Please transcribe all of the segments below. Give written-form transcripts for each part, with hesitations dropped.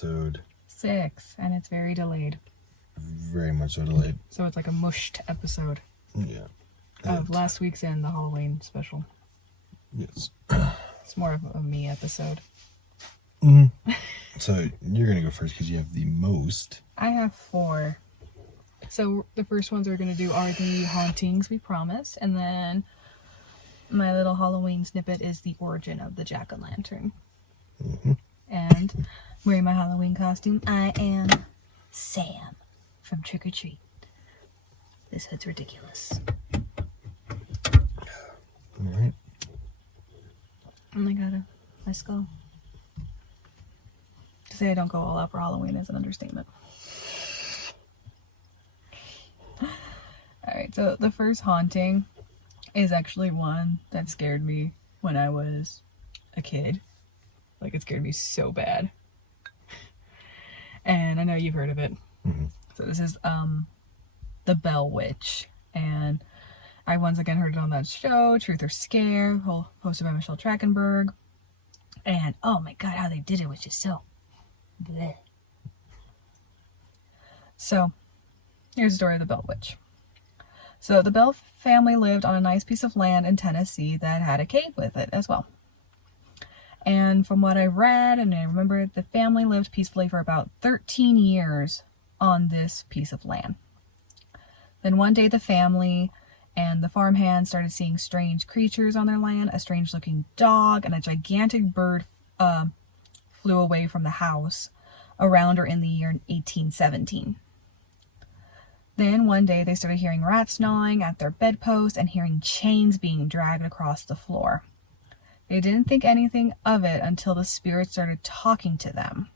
episode 6, and it's very delayed. Very much so delayed. So it's like a mushed episode. Yeah. Of last week's and the Halloween special. Yes. It's more of a me episode. So you're going to go first because you have the most. I have 4. So the first ones we're going to do are the hauntings we promised. And then my little Halloween snippet is the origin of the Jackolantern. And wearing my Halloween costume, I am Sam from Trick or Treat. This hood's ridiculous. Alright. Oh my god, my skull. To say I don't go all out for Halloween is an understatement. Alright, so the first haunting is actually one that scared me when I was a kid. Like, it scared me so bad. And I know you've heard of it. So this is the Bell Witch. And I once again heard it on that show, Truth or Scare, hosted by Michelle Trachtenberg. And oh my god, how they did it was just so bleh. So, here's the story of the Bell Witch. So, the Bell family lived on a nice piece of land in Tennessee that had a cave with it as well. And from what I read, and I remember, the family lived peacefully for about 13 years on this piece of land. Then one day the family and the farmhands started seeing strange creatures on their land. A strange looking dog and a gigantic bird flew away from the house around or in the year 1817. Then one day they started hearing rats gnawing at their bedpost and hearing chains being dragged across the floor. They didn't think anything of it until the spirit started talking to them.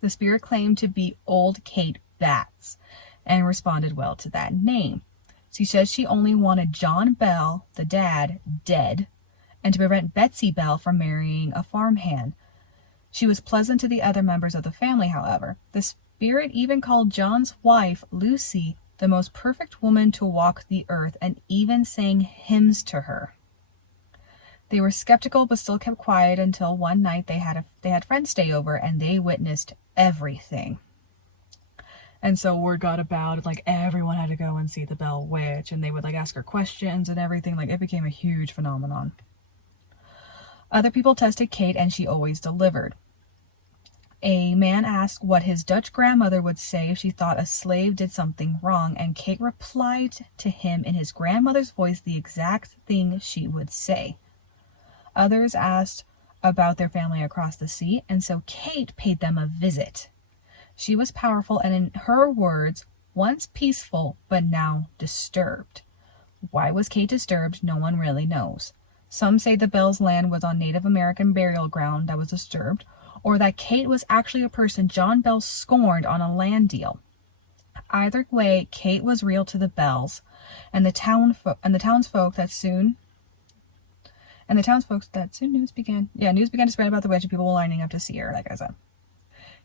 The spirit claimed to be Old Kate Batts and responded well to that name. She said she only wanted John Bell, the dad, dead, and to prevent Betsy Bell from marrying a farmhand. She was pleasant to the other members of the family, however. The spirit even called John's wife, Lucy, the most perfect woman to walk the earth, and even sang hymns to her. They were skeptical but still kept quiet until one night they had friends stay over and they witnessed everything. And so word got about it, like everyone had to go and see the Bell Witch, and they would like ask her questions and everything. Like, it became a huge phenomenon. Other people tested Kate and she always delivered. A man asked what his Dutch grandmother would say if she thought a slave did something wrong, and Kate replied to him in his grandmother's voice the exact thing she would say. Others asked about their family across the sea, and so Kate paid them a visit. She was powerful and, in her words, once peaceful but now disturbed. Why was Kate disturbed? No one really knows. Some say the Bell's land was on Native American burial ground that was disturbed, or that Kate was actually a person John Bell scorned on a land deal. Either way, Kate was real to the Bells, and the townsfolk that soon news began to spread about the witch, and people were lining up to see her, like I said.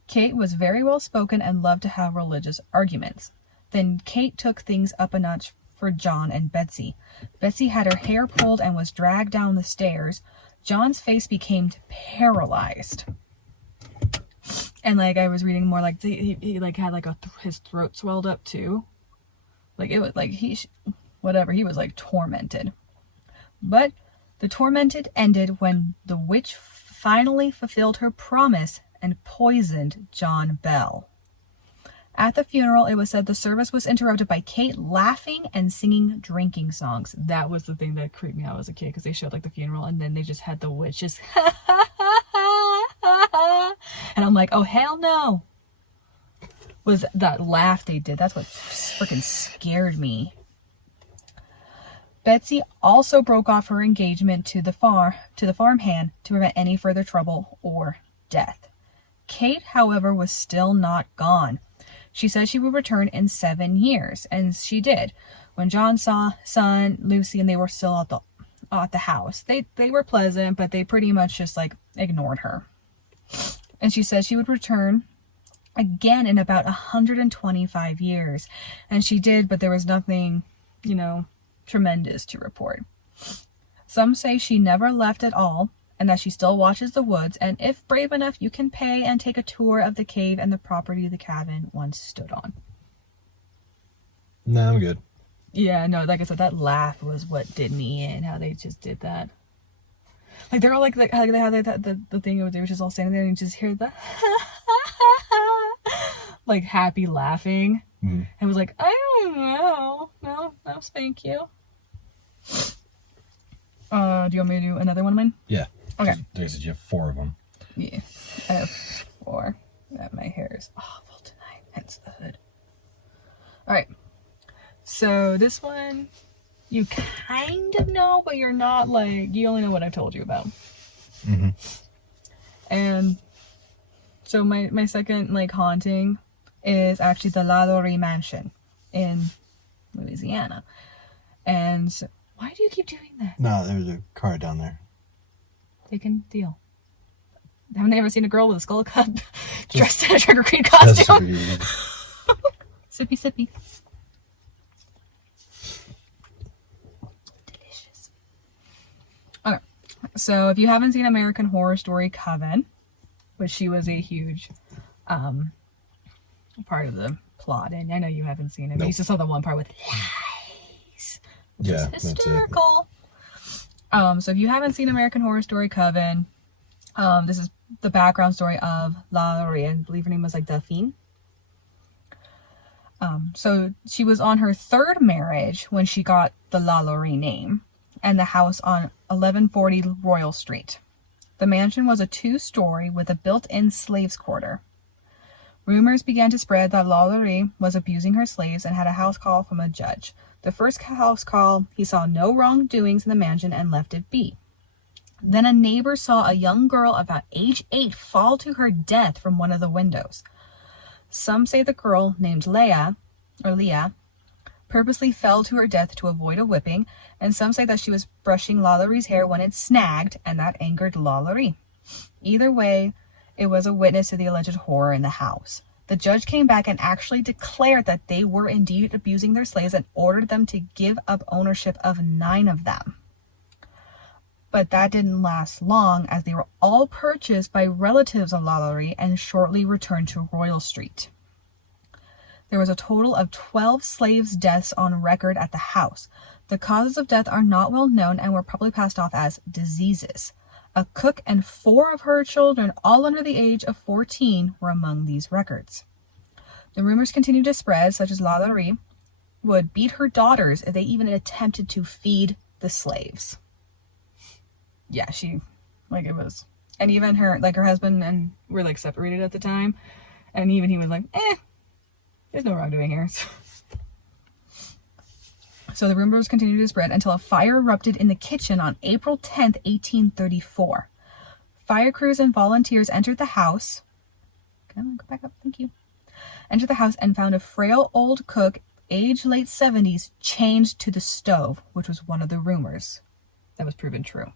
Kate was very well spoken and loved to have religious arguments. Then Kate took things up a notch for John and Betsy. Betsy had her hair pulled and was dragged down the stairs. John's face became paralyzed. And like I was reading more, like he like had like his throat swelled up too. Like it was like he was like tormented. But the tormented ended when the witch finally fulfilled her promise and poisoned John Bell. At the funeral, it was said the service was interrupted by Kate laughing and singing drinking songs. That was the thing that creeped me out as a kid, because they showed like the funeral and then they just had the witch just and I'm like, oh hell no. Was that laugh they did. That's what freaking scared me. Betsy also broke off her engagement to the farmhand to prevent any further trouble or death. Kate, however, was still not gone. She said she would return in 7 years, and she did. When John saw son, Lucy, and they were still at the house. They were pleasant, but they pretty much just like ignored her. And she said she would return again in about 125 years. And she did, but there was nothing, tremendous to report. Some say she never left at all, and that she still watches the woods, and if brave enough, you can pay and take a tour of the cave and the property the cabin once stood on. No, I'm good. Yeah, no, like I said, that laugh was what did me in, how they just did that. Like, they're all like how they had the thing where they were just all standing there and you just hear the like happy laughing. Mm. And was like, I don't know. No, spank you. Do you want me to do another one of mine? Yeah. Okay. You have 4 of them. Yeah, I have 4. My hair is awful tonight, hence the hood. Alright. So this one, you kind of know, but you're not like, you only know what I've told you about. Mm-hmm. And so my second like haunting is actually the Lottory Mansion in Louisiana. And so, why do you keep doing that? No, there's a car down there. They can deal. Haven't they ever seen a girl with a skull cup dressed in a trick-or-treat costume? Sippy, sippy. Delicious. Okay, so if you haven't seen American Horror Story Coven, which she was a huge part of the plot, and I know you haven't seen it, but you just saw the one part with lies, which is hysterical. So if you haven't seen American Horror Story Coven, this is the background story of Lottory. I believe her name was like Delphine. So she was on her 3rd marriage when she got the Lottory name and the house on 1140 Royal Street. The mansion was a 2-story with a built-in slaves quarter. Rumors began to spread that Lottory was abusing her slaves and had a house call from a judge. The first house call, he saw no wrongdoings in the mansion and left it be. Then a neighbor saw a young girl about age 8 fall to her death from one of the windows. Some say the girl, named Leah, purposely fell to her death to avoid a whipping, and some say that she was brushing Lottory's hair when it snagged, and that angered Lottory. Either way, it was a witness to the alleged horror in the house. The judge came back and actually declared that they were indeed abusing their slaves and ordered them to give up ownership of 9 of them. But that didn't last long, as they were all purchased by relatives of Lottory and shortly returned to Royal Street. There was a total of 12 slaves' deaths on record at the house. The causes of death are not well known and were probably passed off as diseases. A cook and 4 of her children, all under the age of 14, were among these records. The rumors continued to spread, such as Lottory would beat her daughters if they even attempted to feed the slaves. Yeah, it was. And even her husband and were separated at the time. And even he was like, there's no wrongdoing here. So the rumors continued to spread until a fire erupted in the kitchen on April 10th, 1834. Fire crews and volunteers entered the house. Come on, go back up. Thank you. Entered the house and found a frail old cook, age late 70s, chained to the stove, which was one of the rumors that was proven true.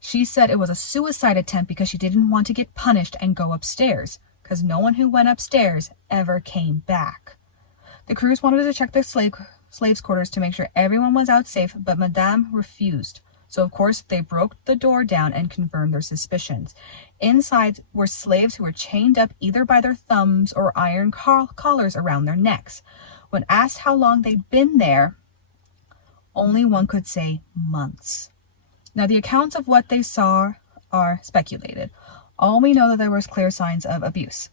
She said it was a suicide attempt because she didn't want to get punished and go upstairs, because no one who went upstairs ever came back. The crews wanted to check the slaves' quarters to make sure everyone was out safe, but Madame refused. So, of course, they broke the door down and confirmed their suspicions. Inside were slaves who were chained up either by their thumbs or iron collars around their necks. When asked how long they'd been there, only one could say months. Now, the accounts of what they saw are speculated. All we know that there was clear signs of abuse.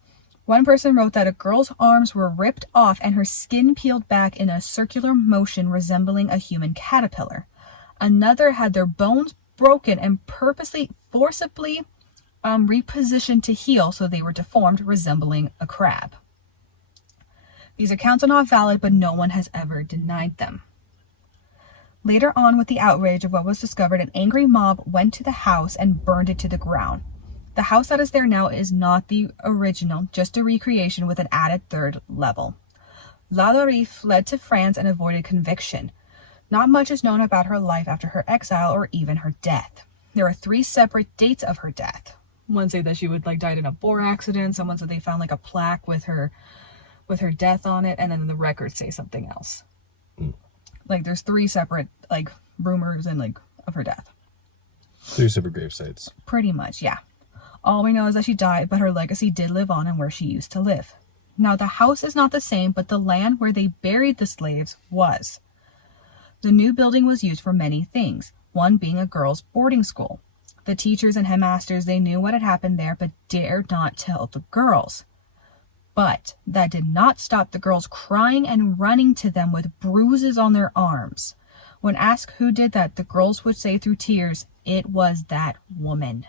One person wrote that a girl's arms were ripped off and her skin peeled back in a circular motion resembling a human caterpillar. Another had their bones broken and forcibly repositioned to heal so they were deformed, resembling a crab. These accounts are not valid, but no one has ever denied them. Later on, with the outrage of what was discovered, an angry mob went to the house and burned it to the ground. The house that is there now is not the original, just a recreation with an added 3rd level. Lottory fled to France and avoided conviction. Not much is known about her life after her exile or even her death. There are 3 separate dates of her death. One say that she died in a boar accident. Someone said they found a plaque with her death on it, and then the records say something else. There's 3 separate rumors and of her death. 3 separate grave sites. Pretty much, yeah. All we know is that she died, but her legacy did live on in where she used to live. Now, the house is not the same, but the land where they buried the slaves was. The new building was used for many things, one being a girls' boarding school. The teachers and headmasters, they knew what had happened there, but dared not tell the girls. But that did not stop the girls crying and running to them with bruises on their arms. When asked who did that, the girls would say through tears, it was that woman.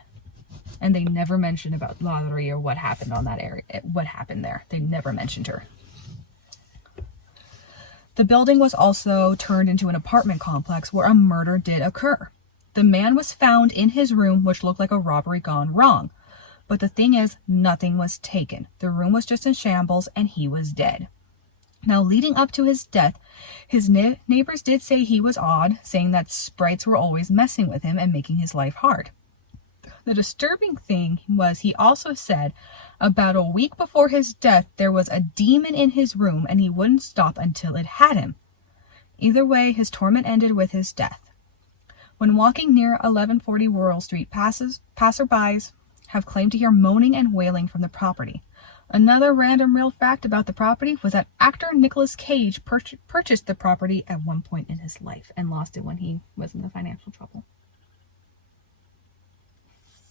And they never mentioned about Lottery or what happened on that area, what happened there. They never mentioned her. The building was also turned into an apartment complex where a murder did occur. The man was found in his room, which looked like a robbery gone wrong. But the thing is, nothing was taken. The room was just in shambles and he was dead. Now, leading up to his death, his neighbors did say he was odd, saying that sprites were always messing with him and making his life hard. The disturbing thing was he also said about a week before his death, there was a demon in his room and he wouldn't stop until it had him. Either way, his torment ended with his death. When walking near 1140 Worrell Street, passerbys have claimed to hear moaning and wailing from the property. Another random real fact about the property was that actor Nicolas Cage purchased the property at one point in his life and lost it when he was in the financial trouble.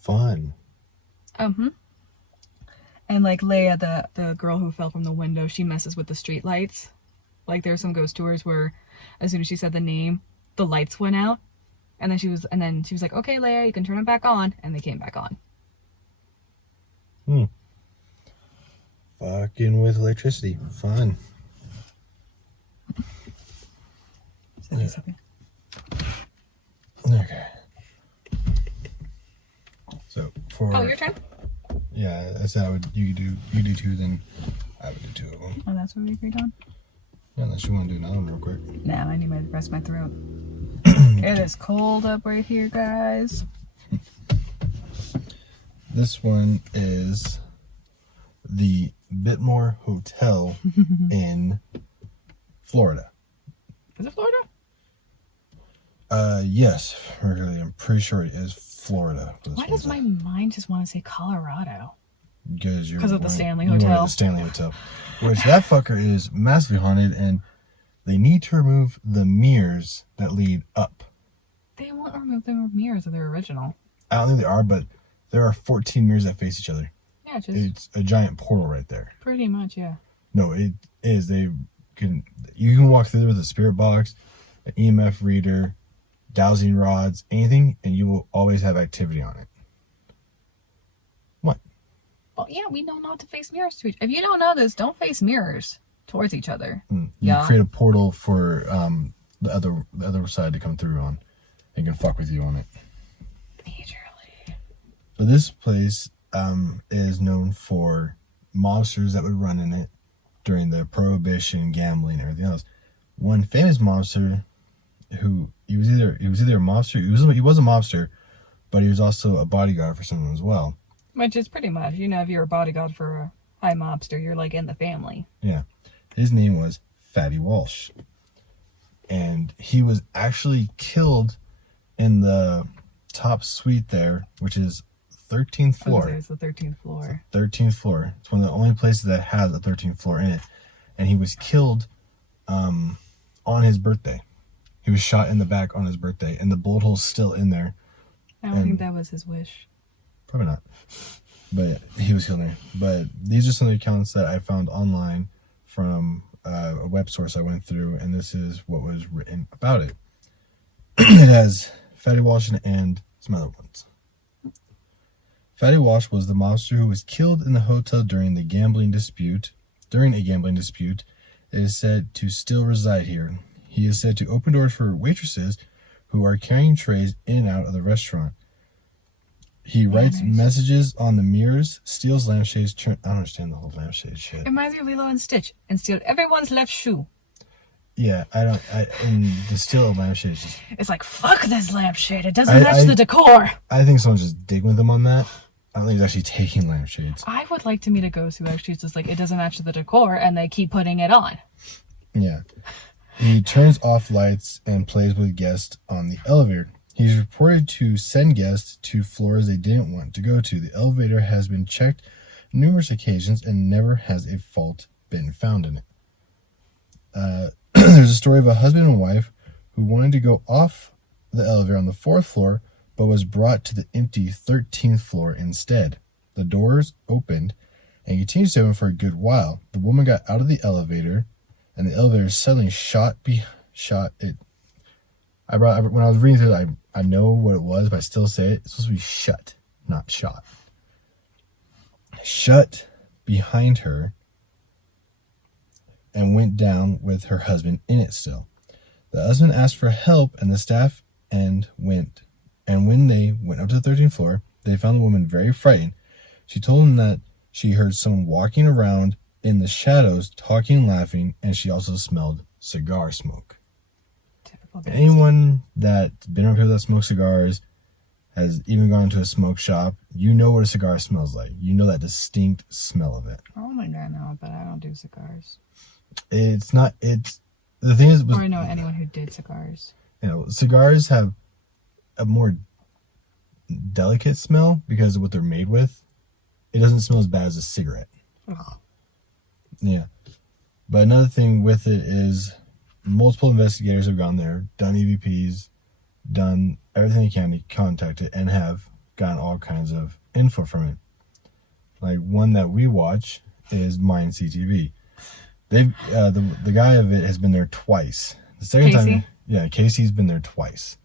Fun. And like Leia, the girl who fell from the window, she messes with the street lights. Like there's some ghost tours where as soon as she said the name, the lights went out. And then she was like, okay, Leia, you can turn them back on. And they came back on. Fucking with electricity. Fun. Yeah. Okay. So for... Oh, your turn? Yeah, I said you do 2, then I would do 2 of them. Oh, that's what we agreed on? Yeah, unless you want to do another one real quick. No, I need to rest my throat. It is cold up right here, guys. This one is the Bitmore Hotel in Florida. Is it Florida? Yes, really, I'm pretty sure it is Florida. Why does my mind just want to say Colorado? Because of the Stanley Hotel. Hotel. The Stanley Hotel. Which that fucker is massively haunted, and they need to remove the mirrors that lead up. They won't remove the mirrors of their original. I don't think they are, but there are 14 mirrors that face each other. Yeah, It's a giant portal right there. pretty much, yeah. No, it is. You can walk through there with a spirit box, an EMF reader, dowsing rods, anything, and you will always have activity on it. What? Well, yeah, we know not to face mirrors to each. If you don't know this, don't face mirrors towards each other. You Yeah. create a portal for the other side to come through on. They can fuck with you on it. Majorly. But this place is known for mobsters that would run in it during the prohibition, gambling, and everything else. One famous mobster who he was either a mobster, he was a mobster, but he was also a bodyguard for someone as well. Which is pretty much, if you're a bodyguard for a high mobster, you're like in the family. Yeah. His name was Fatty Walsh. And he was actually killed in the top suite there, which is 13th floor. It's the 13th floor. 13th floor. It's one of the only places that has a 13th floor in it. And he was killed on his birthday. He was shot in the back on his birthday, and the bullet hole's still in there. I don't think that was his wish. Probably not. But he was killed there. But these are some of the accounts that I found online from a web source I went through, and this is what was written about it. It has Fatty Walsh and some other ones. Fatty Walsh was the mobster who was killed in the hotel during a gambling dispute. It is said to still reside here. He is said to open doors for waitresses who are carrying trays in and out of the restaurant. He writes messages on the mirrors, steals lampshades. I don't understand the whole lampshade shit. It reminds me of Lilo and Stitch, and steal everyone's left shoe. Yeah, and the steal of lampshades just... It's like, fuck this lampshade. It doesn't match the decor. I think someone's just digging with him on that. I don't think he's actually taking lampshades. I would like to meet a ghost who actually is just like, it doesn't match the decor, and they keep putting it on. Yeah. He turns off lights and plays with guests on the elevator. He's reported to send guests to floors they didn't want to go to. The elevator has been checked numerous occasions and never has a fault been found in it. There's a story of a husband and wife who wanted to go off the elevator on the 4th floor, but was brought to the empty 13th floor instead. The doors opened and continued to open for a good while. The woman got out of the elevator, and the elevator suddenly shot it. When I was reading through it, I know what it was, but I still say it. It's supposed to be shut, not shot. Shut behind her and went down with her husband in it still. The husband asked for help, and the staff when they went up to the 13th floor, they found the woman very frightened. She told them that she heard someone walking around in the shadows, talking and laughing, and she also smelled cigar smoke. Anyone that's been around people that smoke cigars, has even gone to a smoke shop, you know what a cigar smells like. You know that distinct smell of it. Oh my god, no, but I don't do cigars. The thing is... Or I know anyone who did cigars. You know, cigars have a more delicate smell because of what they're made with. It doesn't smell as bad as a cigarette. Ugh. Yeah. But another thing with it is multiple investigators have gone there, done EVPs, done everything they can to contact it, and have gotten all kinds of info from it. Like one that we watch is Mine CTV. They've the guy of it has been there twice. The second time, yeah, Casey's been there twice.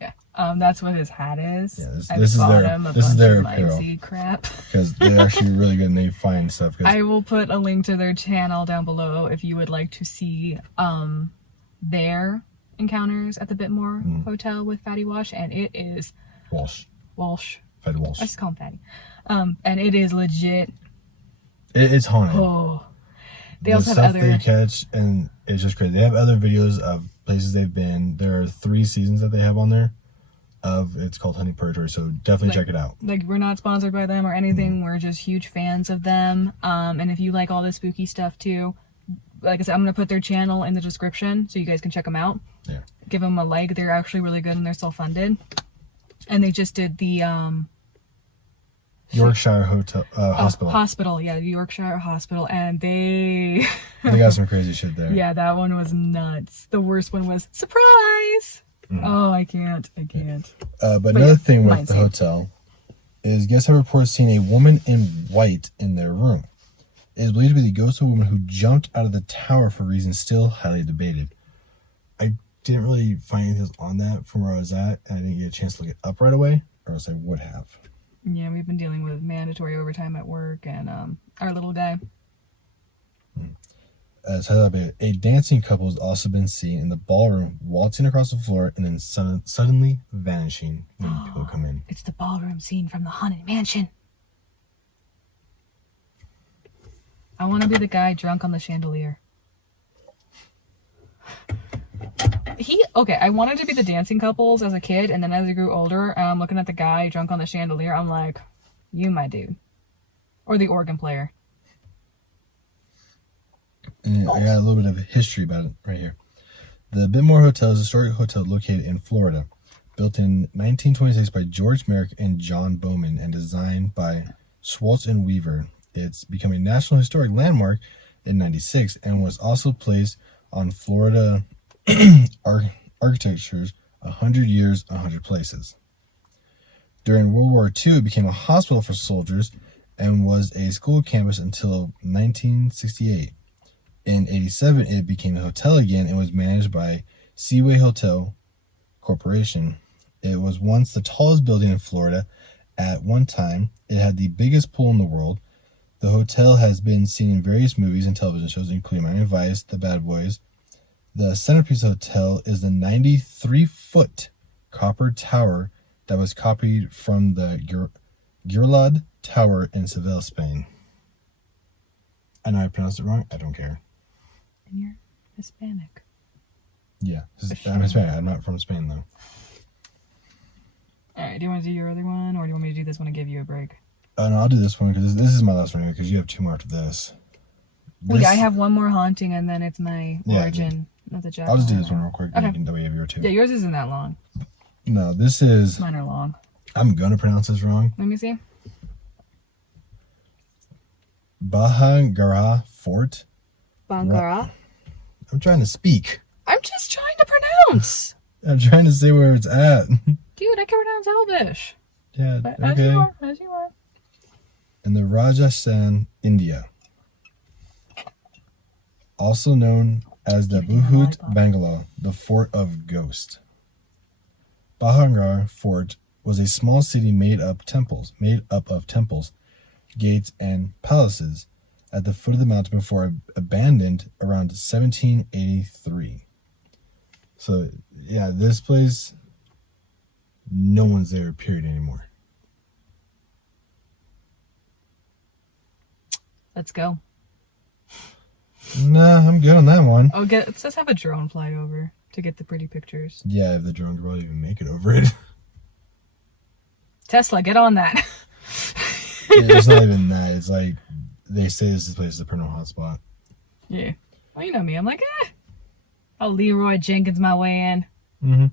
Yeah, that's what his hat is. Yeah, this is their apparel. Crap. Because they're actually really good and they find stuff. I will put a link to their channel down below if you would like to see their encounters at the Bitmore Hotel with Fatty Walsh, and it is Walsh. Fatty Walsh. I just call him Fatty. And it is legit. It's haunted. Oh. They the also stuff have other... they catch, and it's just crazy. They have other videos of places they've been. There are 3 seasons that they have on there. It's called Honey Purgatory, so definitely check it out. Like, we're not sponsored by them or anything. We're just huge fans of them. And if you like all this spooky stuff too, like I said, I'm going to put their channel in the description so you guys can check them out. Yeah. Give them a like. They're actually really good and they're self-funded. And they just did the... Yorkshire Hospital. Hospital, yeah, Yorkshire Hospital, and they got some crazy shit there. Yeah, that one was nuts. The worst one was surprise. Oh, I can't. But another thing with the hotel is guests have reported seeing a woman in white in their room. It is believed to be the ghost of a woman who jumped out of the tower for reasons still highly debated. I didn't really find anything on that from where I was at, and I didn't get a chance to look it up right away, or else I would have. Yeah, we've been dealing with mandatory overtime at work and our little guy. A dancing couple has also been seen in the ballroom, waltzing across the floor and then suddenly vanishing when people come in. It's the ballroom scene from the Haunted Mansion. I want to be the guy drunk on the chandelier. I wanted to be the dancing couples as a kid, and then as I grew older, and I'm looking at the guy drunk on the chandelier, I'm like, you my dude. Or the organ player. And I got a little bit of history about it right here. The Bitmore Hotel is a historic hotel located in Florida, built in 1926 by George Merrick and John Bowman, and designed by Schwartz and Weaver. It's become a National Historic Landmark in 96 and was also placed on Florida Architecture's 100 Years, 100 Places. During World War II, it became a hospital for soldiers and was a school campus until 1968. In 87, it became a hotel again and was managed by Seaway Hotel Corporation. It was once the tallest building in Florida. At one time, it had the biggest pool in the world. The hotel has been seen in various movies and television shows, including Miami Vice, The Bad Boys. The centerpiece of the hotel is the 93-foot copper tower that was copied from the Giralda Tower in Seville, Spain. I know I pronounced it wrong. I don't care. And you're Hispanic. Yeah, I'm Hispanic. I'm not from Spain, though. Alright, do you want to do your other one, or do you want me to do this one and give you a break? No, I'll do this one because this is my last one because you have 2 more after this. I have one more haunting and then it's my origin of the Jackalantern. I'll just do this one real quick. Okay. That way you have your 2. Yeah, yours isn't that long. No, this is... Mine are long. I'm going to pronounce this wrong. Let me see. Bahangara Fort. Bangara. I'm trying to speak. I'm just trying to pronounce. I'm trying to say where it's at. Dude, I can pronounce Elvish. Yeah, But okay. as you are. In the Rajasthan, India. Also known as the Buhut Bangalow, the Fort of Ghost. Bahangar Fort was a small city made up of temples, gates, and palaces at the foot of the mountain before abandoned around 1783. So, yeah, this place, no one's there, period, anymore. Let's go. Nah, I'm good on that one. Let's just have a drone fly over to get the pretty pictures. Yeah, if the drone could probably even make it over it. Tesla, get on that. Yeah, it's not even that. It's like, they say this place is a permanent hotspot. Yeah. Well, you know me. I'm like, I'll Leroy Jenkins my way in. Mm-hmm.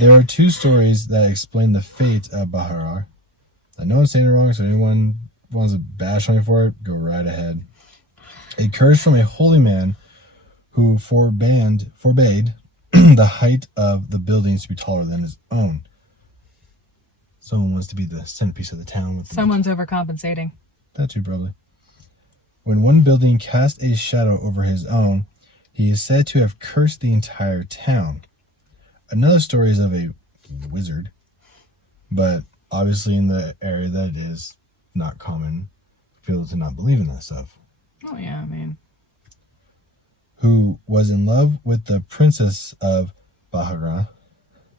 There are two stories that explain the fate of Baharar. I know I'm saying it wrong, so anyone wants to bash on me for it, go right ahead. It occurs from a holy man who forbade the height of the buildings to be taller than his own. Someone wants to be the centerpiece of the town. Someone's overcompensating. That too, probably. When one building cast a shadow over his own, he is said to have cursed the entire town. Another story is of a wizard, but obviously in the area that it is, not common for people to not believe in that stuff. Oh yeah, I mean. Who was in love with the princess of Bahara.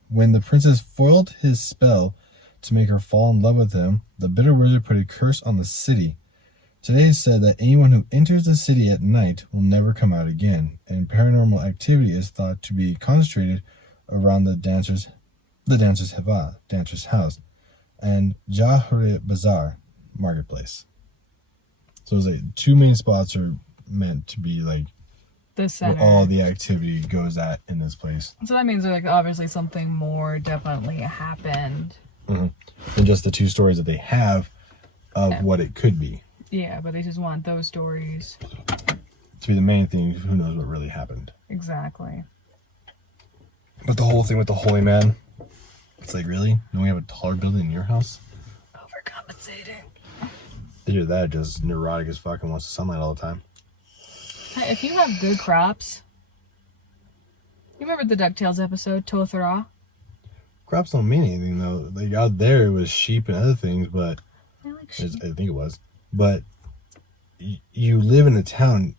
When the princess foiled his spell to make her fall in love with him, the bitter wizard put a curse on the city. Today it's said that anyone who enters the city at night will never come out again, and paranormal activity is thought to be concentrated around the dancer's house, and Jahre Bazaar marketplace. So it's like two main spots are meant to be like the center. Where all the activity goes at in this place. So that means like obviously something more definitely happened. Mm-hmm. Than just the two stories that they have of what it could be. Yeah, but they just want those stories to be the main thing. Who knows what really happened? Exactly. But the whole thing with the holy man, it's like, really? Don't we have a taller building in your house? Overcompensating. Either that, just neurotic as fuck and wants the sunlight all the time. If you have good crops, you remember the DuckTales episode, Tothra? Crops don't mean anything though. Like out there, it was sheep and other things, but I like sheep. I think it was. But you live in a town.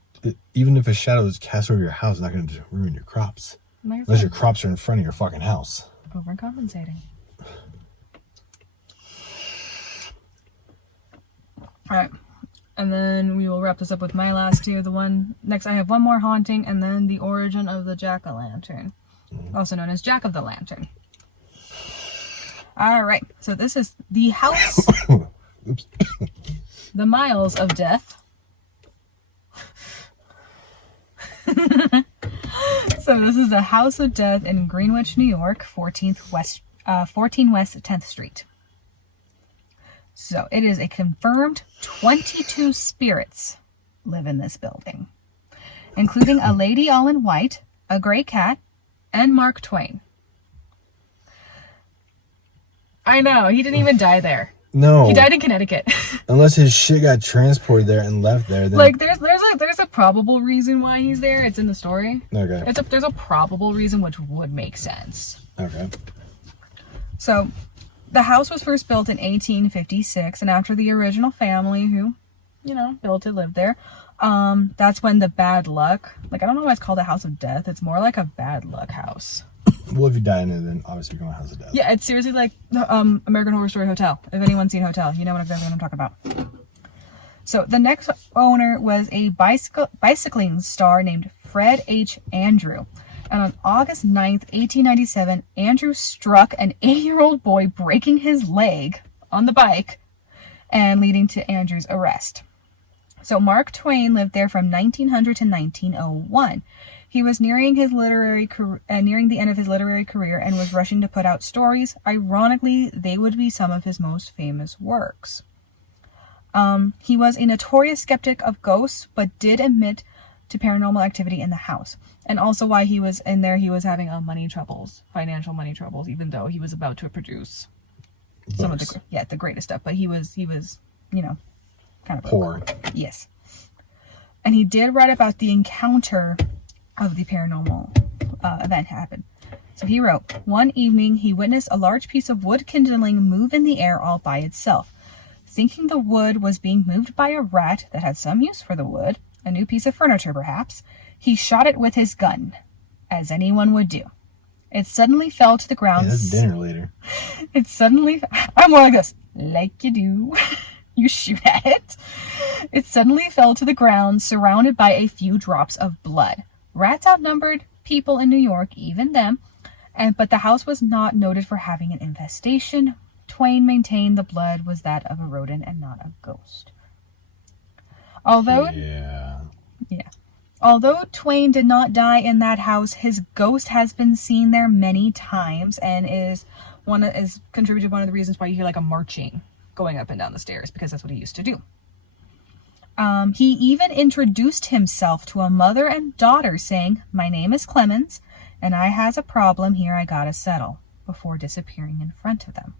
Even if a shadow is cast over your house, it's not going to ruin your crops. Unless your crops are in front of your fucking house. Overcompensating. Alright. And then we will wrap this up with my last two. Next I have one more haunting, and then the origin of the Jackolantern. Also known as Jack of the Lantern. Alright. So this is the house. Oops. The Miles of Death. So this is the House of Death in Greenwich, New York, 14 West 10th Street. So it is a confirmed 22 spirits live in this building, including a lady all in white, a gray cat, and Mark Twain. I know, he didn't even die there. No. He died in Connecticut. Unless his shit got transported there and left there. Then... Like, there's a probable reason why he's there. It's in the story. Okay. There's a probable reason which would make sense. Okay. So, the house was first built in 1856, and after the original family who, built it lived there, that's when the bad luck, like, I don't know why it's called a house of death. It's more like a bad luck house. Well, if you die in it, then obviously you're going to house of death. Yeah, it's seriously like the American Horror Story Hotel. If anyone's seen Hotel, you know exactly what I'm talking about. So the next owner was a bicycling star named Fred H. Andrew. And on August 9th, 1897, Andrew struck an 8-year-old boy, breaking his leg on the bike and leading to Andrew's arrest. So Mark Twain lived there from 1900 to 1901. He was nearing the end of his literary career and was rushing to put out stories. Ironically, they would be some of his most famous works. He was a notorious skeptic of ghosts, but did admit to paranormal activity in the house. And also while he was in there, he was having financial money troubles, even though he was about to produce some of the greatest stuff. But he was, kind of poor. Yes. And he did write about the encounter of the paranormal event happened. So he wrote, one evening he witnessed a large piece of wood kindling move in the air all by itself. Thinking the wood was being moved by a rat that had some use for the wood, a new piece of furniture perhaps, he shot it with his gun, as anyone would do. It suddenly fell to the ground. Yeah, that's dinner later. I'm more like this, like you do. You shoot at it. It suddenly fell to the ground, surrounded by a few drops of blood. Rats outnumbered people in New York, even them, but the house was not noted for having an infestation. Twain maintained the blood was that of a rodent and not a ghost. Although Twain did not die in that house, his ghost has been seen there many times and is contributed to one of the reasons why you hear like a marching going up and down the stairs, because that's what he used to do. He even introduced himself to a mother and daughter saying, "My name is Clemens and I has a problem here I gotta settle," before disappearing in front of them.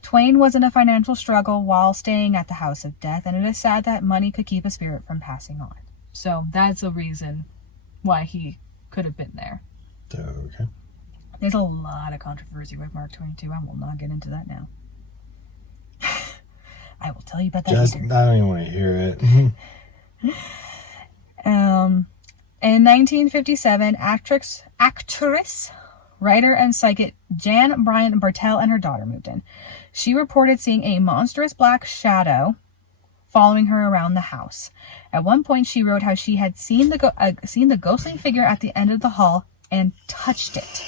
Twain was in a financial struggle while staying at the house of death, and it is sad that money could keep a spirit from passing on. So that's a reason why he could have been there. Okay. There's a lot of controversy with Mark Twain too. I will not get into that now. I will tell you about that later. I don't even want to hear it. In 1957, actress, writer, and psychic Jan Bryant Bartell and her daughter moved in. She reported seeing a monstrous black shadow following her around the house. At one point, she wrote how she had seen the ghostly figure at the end of the hall and touched it.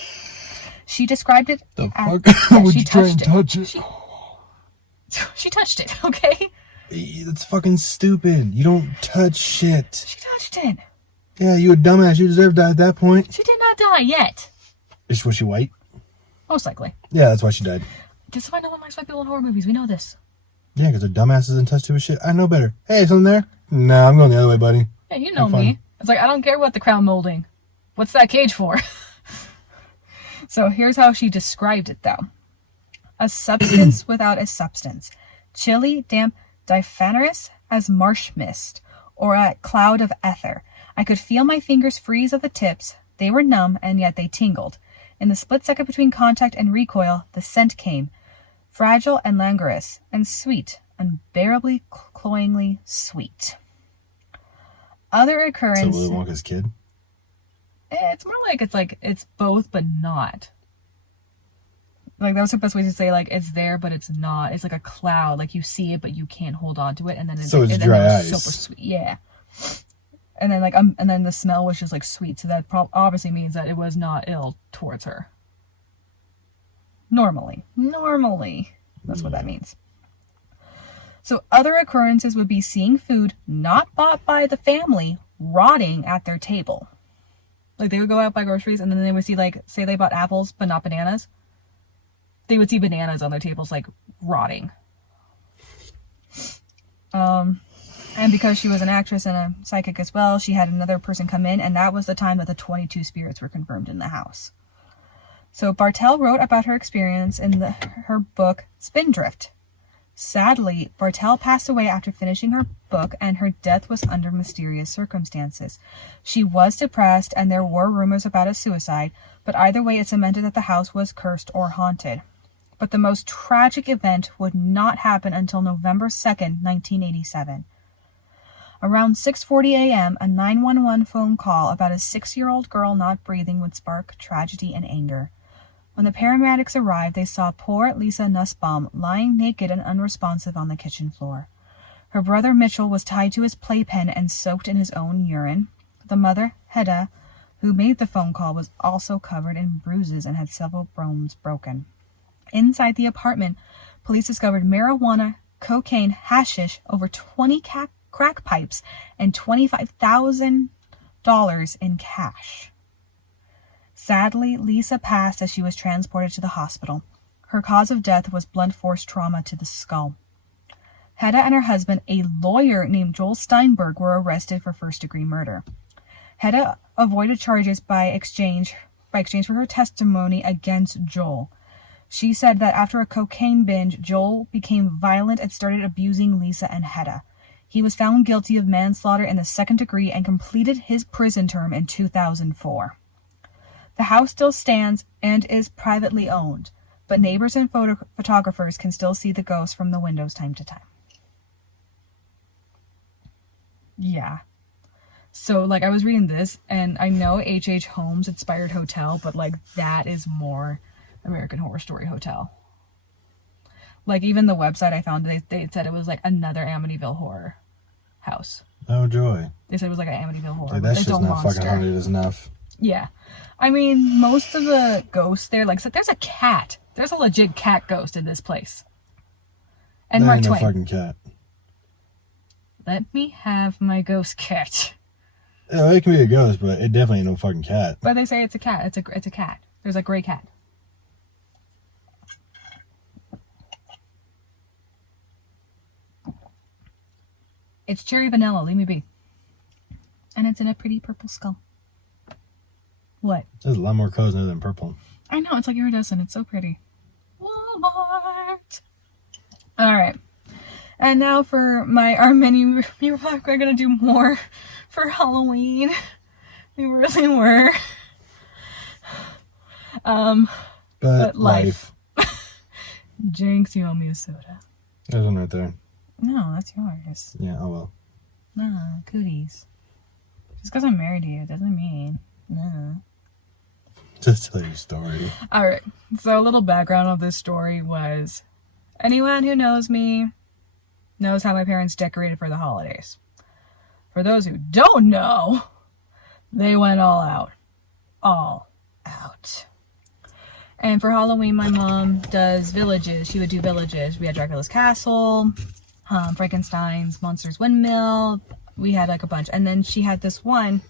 She described it. The fuck would you try and touch it? She touched it, okay? That's fucking stupid. You don't touch shit. She touched it. Yeah, you a dumbass. You deserve to die at that point. She did not die yet. Was she white? Most likely. Yeah, that's why she died. This is why no one likes white people in horror movies. We know this. Yeah, because they're dumbasses and touch stupid shit. I know better. Hey, something there? Nah, I'm going the other way, buddy. Yeah, you know me. It's like, I don't care about the crown molding. What's that cage for? So here's how she described it, though. A substance without a substance. Chilly, damp, diaphanous as marsh mist, or a cloud of ether. I could feel my fingers freeze at the tips. They were numb, and yet they tingled. In the split second between contact and recoil, the scent came. Fragile and languorous, and sweet, unbearably, cloyingly sweet. Other occurrence... So Willy Wonka's kid? It's more like it's both, but not. Like, that was the best way to say, like, it's there, but it's not. It's like a cloud. Like, you see it, but you can't hold on to it. And then it's dry eyes. Super sweet. Yeah. And then, and then the smell was just, like, sweet. So that obviously means that it was not ill towards her. Normally. That's what that means. So other occurrences would be seeing food not bought by the family rotting at their table. Like, they would go out buy groceries, and then they would see, like, say they bought apples, but not bananas. They would see bananas on their tables, like, rotting. And because she was an actress and a psychic as well, she had another person come in, and that was the time that the 22 spirits were confirmed in the house. So Bartell wrote about her experience in her book, Spindrift. Sadly, Bartell passed away after finishing her book, and her death was under mysterious circumstances. She was depressed, and there were rumors about a suicide, but either way it cemented that the house was cursed or haunted. But the most tragic event would not happen until November 2nd, 1987. Around 6:40 a.m., a 911 phone call about a 6-year-old girl not breathing would spark tragedy and anger. When the paramedics arrived, they saw poor Lisa Nussbaum lying naked and unresponsive on the kitchen floor. Her brother Mitchell was tied to his playpen and soaked in his own urine. The mother, Hedda, who made the phone call, was also covered in bruises and had several bones broken. Inside the apartment, police discovered marijuana, cocaine, hashish, over 20 crack pipes, and $25,000 in cash. Sadly, Lisa passed as she was transported to the hospital. Her cause of death was blunt force trauma to the skull. Hedda and her husband, a lawyer named Joel Steinberg, were arrested for first-degree murder. Hedda avoided charges by exchange for her testimony against Joel. She said that after a cocaine binge, Joel became violent and started abusing Lisa and Hedda. He was found guilty of manslaughter in the second degree and completed his prison term in 2004. The house still stands and is privately owned, but neighbors and photographers can still see the ghost from the windows time to time. Yeah. So, like, I was reading this, and I know H.H. Holmes inspired hotel, but, like, that is more American Horror Story Hotel. Like, even the website I found, they said it was, like, another Amityville horror house. Oh, joy. They said it was, like, an Amityville horror. Like, that's just not fucking haunted enough. Yeah. I mean, most of the ghosts there, like, so there's a cat. There's a legit cat ghost in this place. And Mark Twain. No fucking cat. Let me have my ghost cat. Yeah, it can be a ghost, but it definitely ain't no fucking cat. But they say it's a cat. It's a cat. There's a gray cat. It's cherry vanilla. Leave me be. And it's in a pretty purple skull. What? There's a lot more colors in there than purple. I know. It's like iridescent. It's so pretty. Walmart. All right. And now for our menu. We were going to do more for Halloween. We really were. But life. Jinx, you owe me a soda. There's one right there. No, that's yours. Yeah, oh well. No, cooties. Just because I'm married to you doesn't mean no. Just tell your story. Alright, so a little background of this story was, anyone who knows me knows how my parents decorated for the holidays. For those who don't know, they went all out. All out. And for Halloween, my mom does villages. She would do villages. We had Dracula's Castle, Frankenstein's Monsters Windmill. We had like a bunch. And then she had this one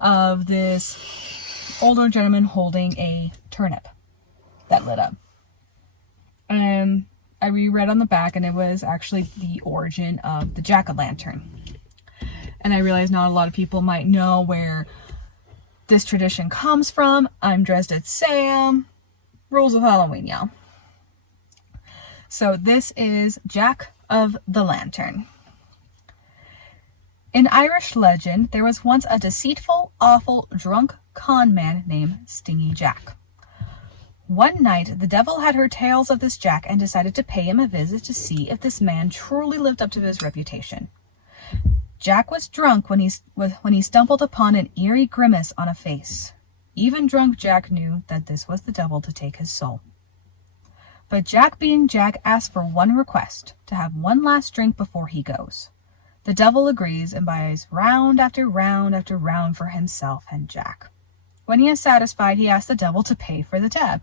of this older gentleman holding a turnip that lit up. And I reread on the back, and it was actually the origin of the Jackolantern. And I realized not a lot of people might know where this tradition comes from. I'm dressed as Sam. Rules of Halloween, y'all. So this is Jack of the Lantern. In Irish legend, there was once a deceitful, awful, drunk con man named Stingy Jack. One night, the devil had heard tales of this Jack and decided to pay him a visit to see if this man truly lived up to his reputation. Jack was drunk when he stumbled upon an eerie grimace on a face. Even drunk Jack knew that this was the devil to take his soul. But Jack, being Jack, asked for one request, to have one last drink before he goes. The devil agrees and buys round after round after round for himself and Jack. When he is satisfied, he asks the devil to pay for the tab.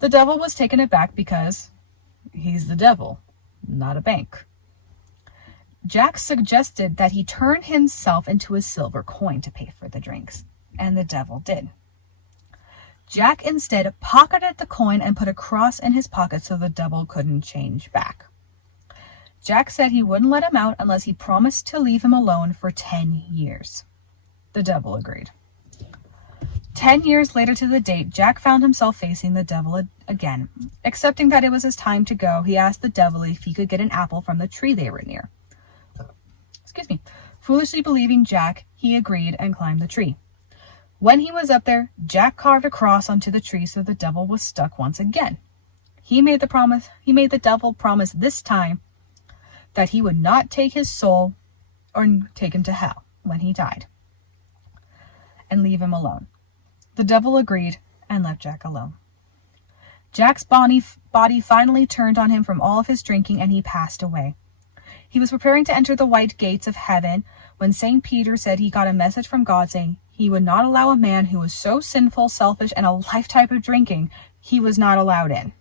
The devil was taken aback because he's the devil, not a bank. Jack suggested that he turn himself into a silver coin to pay for the drinks, and the devil did. Jack instead pocketed the coin and put a cross in his pocket so the devil couldn't change back. Jack said he wouldn't let him out unless he promised to leave him alone for 10 years. The devil agreed. 10 years later to the date, Jack found himself facing the devil again. Accepting that it was his time to go, he asked the devil if he could get an apple from the tree they were near. Foolishly believing Jack, he agreed and climbed the tree. When he was up there, Jack carved a cross onto the tree so the devil was stuck once again. He made the devil promise this time that he would not take his soul or take him to hell when he died and leave him alone. The devil agreed and left Jack alone. Jack's body finally turned on him from all of his drinking and he passed away. He was preparing to enter the white gates of heaven when St. Peter said he got a message from God saying he would not allow a man who was so sinful, selfish, and a lifetime of drinking, he was not allowed in.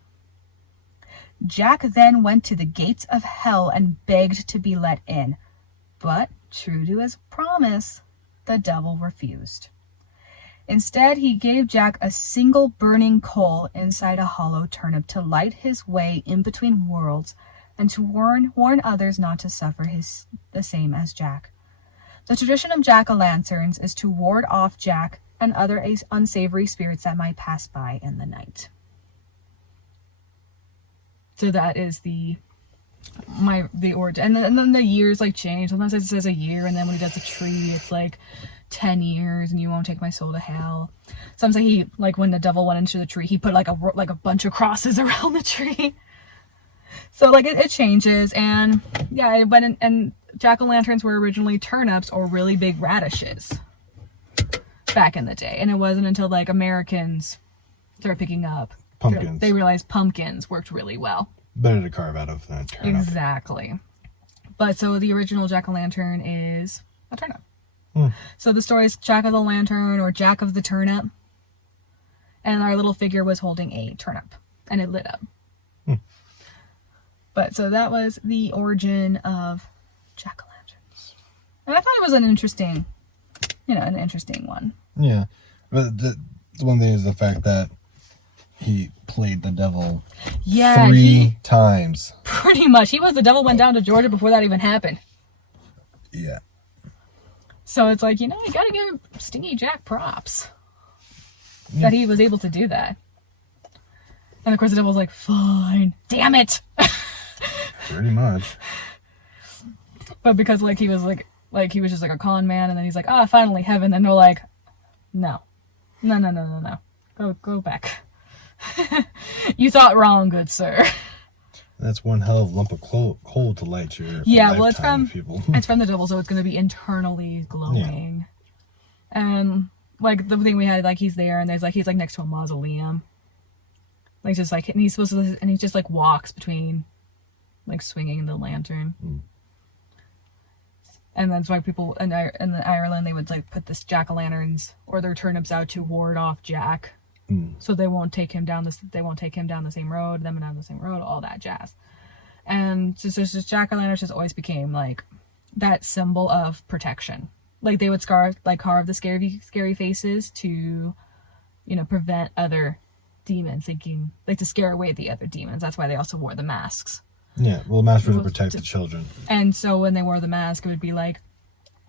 Jack then went to the gates of hell and begged to be let in. But, true to his promise, the devil refused. Instead, he gave Jack a single burning coal inside a hollow turnip to light his way in between worlds and to warn others not to suffer the same as Jack. The tradition of jack-o'-lanterns is to ward off Jack and other unsavory spirits that might pass by in the night. So that is the origin. And then the years like change. Sometimes it says a year, and then when he does the tree, it's like 10 years, and you won't take my soul to hell. Sometimes he, like when the devil went into the tree, he put like a bunch of crosses around the tree. So like it changes, and yeah, it went in, and jack-o'-lanterns were originally turnips or really big radishes back in the day, and it wasn't until like Americans started picking up Pumpkins. They realized pumpkins worked really well. Better to carve out of than a turnip. Exactly. But so the original jack-o'-lantern is a turnip. So the story is Jack of the Lantern or Jack of the Turnip. And our little figure was holding a turnip. And it lit up. But so that was the origin of jack-o'-lanterns. And I thought it was an interesting one. Yeah. But the one thing is the fact that he played the devil 3 times. Pretty much. He was the devil went down to Georgia before that even happened. Yeah. So it's like, you gotta give Stingy Jack props. That he was able to do that. And of course the devil's like, fine. Damn it! Pretty much. But because like he was he was just like a con man, and then he's like, finally heaven. And they're like, no. Go back. You thought wrong, good sir. That's one hell of a lump of coal to light your well, it's from people. It's from the devil, so it's going to be internally glowing. Yeah. And like the thing we had, like he's there, and he's like next to a mausoleum. Like just like, and he's supposed to, and he just like walks between, like swinging the lantern. And that's why people in Ireland, they would like put this jack-o'-lanterns or their turnips out to ward off Jack. So they won't take him down the same road, them down the same road, all that jazz. And just jack-o'-lanterns just always became like that symbol of protection. Like they would carve the scary faces to, prevent other demons thinking, like to scare away the other demons. That's why they also wore the masks. Yeah, well, the mask was to protect the children. And so when they wore the mask, it would be like,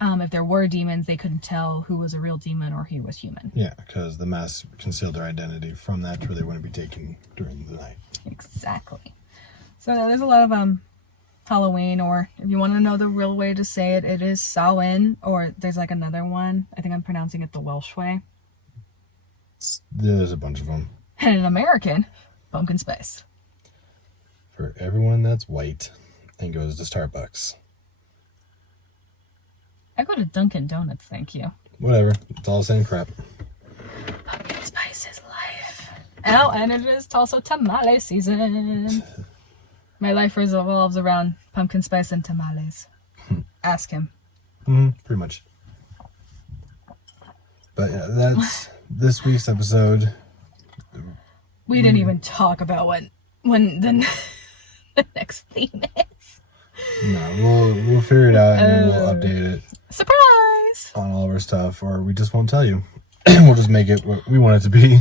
if there were demons, they couldn't tell who was a real demon or who was human. Yeah, because the mask concealed their identity from that to where they wouldn't be taken during the night. Exactly. So there's a lot of Halloween, or if you want to know the real way to say it, it is Samhain, or there's like another one. I think I'm pronouncing it the Welsh way. There's a bunch of them. And in American, pumpkin spice. For everyone that's white and goes to Starbucks. I go to Dunkin' Donuts, thank you. Whatever. It's all the same crap. Pumpkin spice is life. Oh, and it is also tamale season. My life revolves around pumpkin spice and tamales. Ask him. Pretty much. But yeah, that's this week's episode. We didn't even talk about when the next theme is. No, we'll figure it out and we'll update it. Surprise! On all of our stuff, or we just won't tell you. We'll just make it what we want it to be.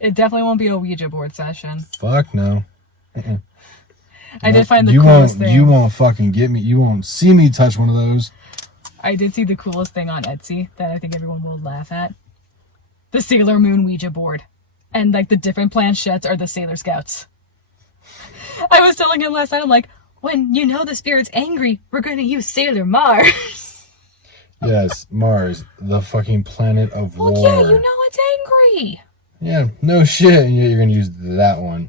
It definitely won't be a Ouija board session. Fuck no. I did find the coolest thing. You won't fucking get me. You won't see me touch one of those. I did see the coolest thing on Etsy that I think everyone will laugh at. The Sailor Moon Ouija board. And like the different planchettes are the Sailor Scouts. I was telling him last night, I'm like, when the spirit's angry, we're going to use Sailor Mars. Yes, Mars, the fucking planet of war. Well, yeah, it's angry. Yeah, no shit. You're going to use that one.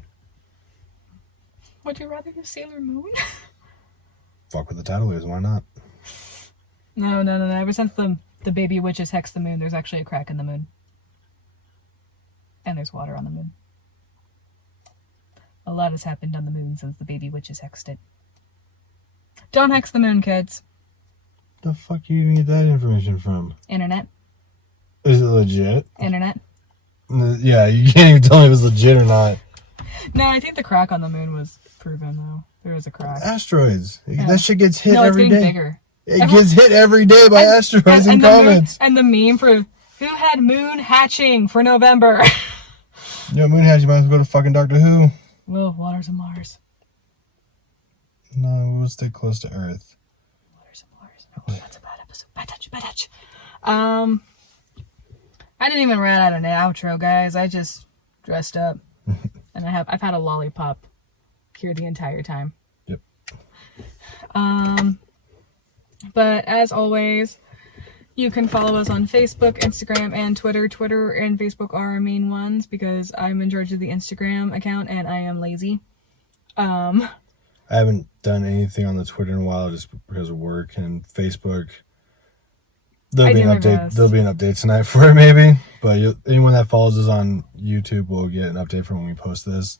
Would you rather use Sailor Moon? Fuck what the title is. Why not? No. Ever since the baby witches hexed the moon, there's actually a crack in the moon. And there's water on the moon. A lot has happened on the moon since the baby witches hexed it. Don't hex the moon, kids. The fuck you even get that information from? Internet. Is it legit? Internet. Yeah, you can't even tell me if it's legit or not. No, I think the crack on the moon was proven, though. There was a crack. Asteroids. Yeah. That shit gets hit no, every day. it's getting bigger. It gets hit every day by asteroids and comets. And the meme for who had moon hatching for November. Moon hatch, you might as well go to fucking Doctor Who. Well, Waters of Mars. No, we'll stay close to Earth. Waters of Mars. Oh, that's a bad episode. Bad touch. I didn't even write out an outro, guys. I just dressed up. And I've had a lollipop here the entire time. Yep. But as always, you can follow us on Facebook, Instagram, and Twitter. Twitter and Facebook are our main ones because I'm in charge of the Instagram account and I am lazy. I haven't done anything on the Twitter in a while just because of work, and Facebook. There'll be an update tonight for it, maybe. But anyone that follows us on YouTube will get an update from when we post this.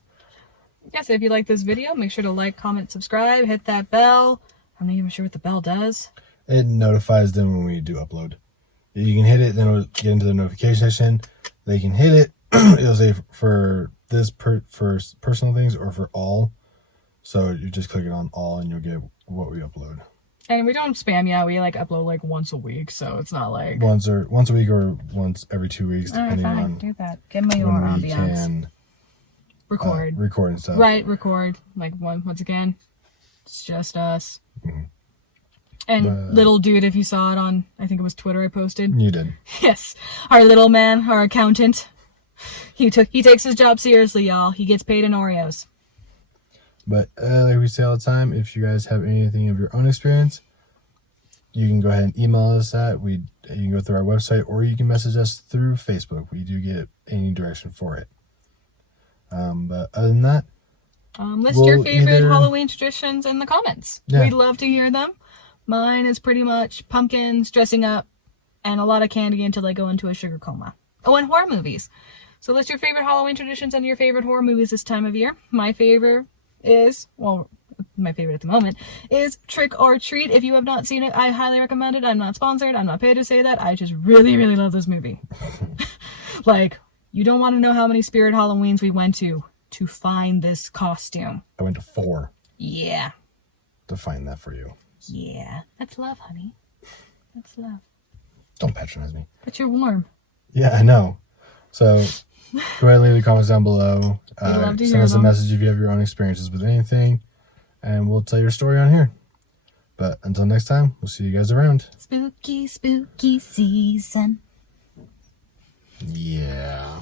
Yeah, so if you like this video, make sure to like, comment, subscribe, hit that bell. I'm not even sure what the bell does. It notifies them when we do upload. You can hit it, then it'll get into the notification section. They can hit it. It'll say for this for personal things or for all. So you just click it on all and you'll get what we upload. And we don't spam you. We upload once a week, so it's not like once a week or once every 2 weeks, depending on do that. Give me your ambiance. Record and stuff. Right, record. Once again, it's just us. Mm-hmm. And little dude, if you saw it on, I think it was Twitter I posted. You did. Yes. Our little man, our accountant. He takes his job seriously, y'all. He gets paid in Oreos. But like we say all the time, if you guys have anything of your own experience, you can go ahead and email us you can go through our website, or you can message us through Facebook. We do get any direction for it. But other than that, list your favorite Halloween traditions in the comments. Yeah. We'd love to hear them. Mine is pretty much pumpkins, dressing up, and a lot of candy until I go into a sugar coma. Oh, and horror movies. So list your favorite Halloween traditions and your favorite horror movies this time of year. My favorite at the moment is Trick or Treat. If you have not seen it, I highly recommend it. I'm not sponsored. I'm not paid to say that. I just really, really love this movie. You don't want to know how many Spirit Halloweens we went to find this costume. I went to 4. Yeah. To find that for you. Yeah. That's love, honey. That's love. Don't patronize me. But you're warm. Yeah, I know. So go ahead and leave the comments down below. Send us a message if you have your own experiences with anything, and we'll tell your story on here. But until next time, we'll see you guys around. Spooky, spooky season. Yeah.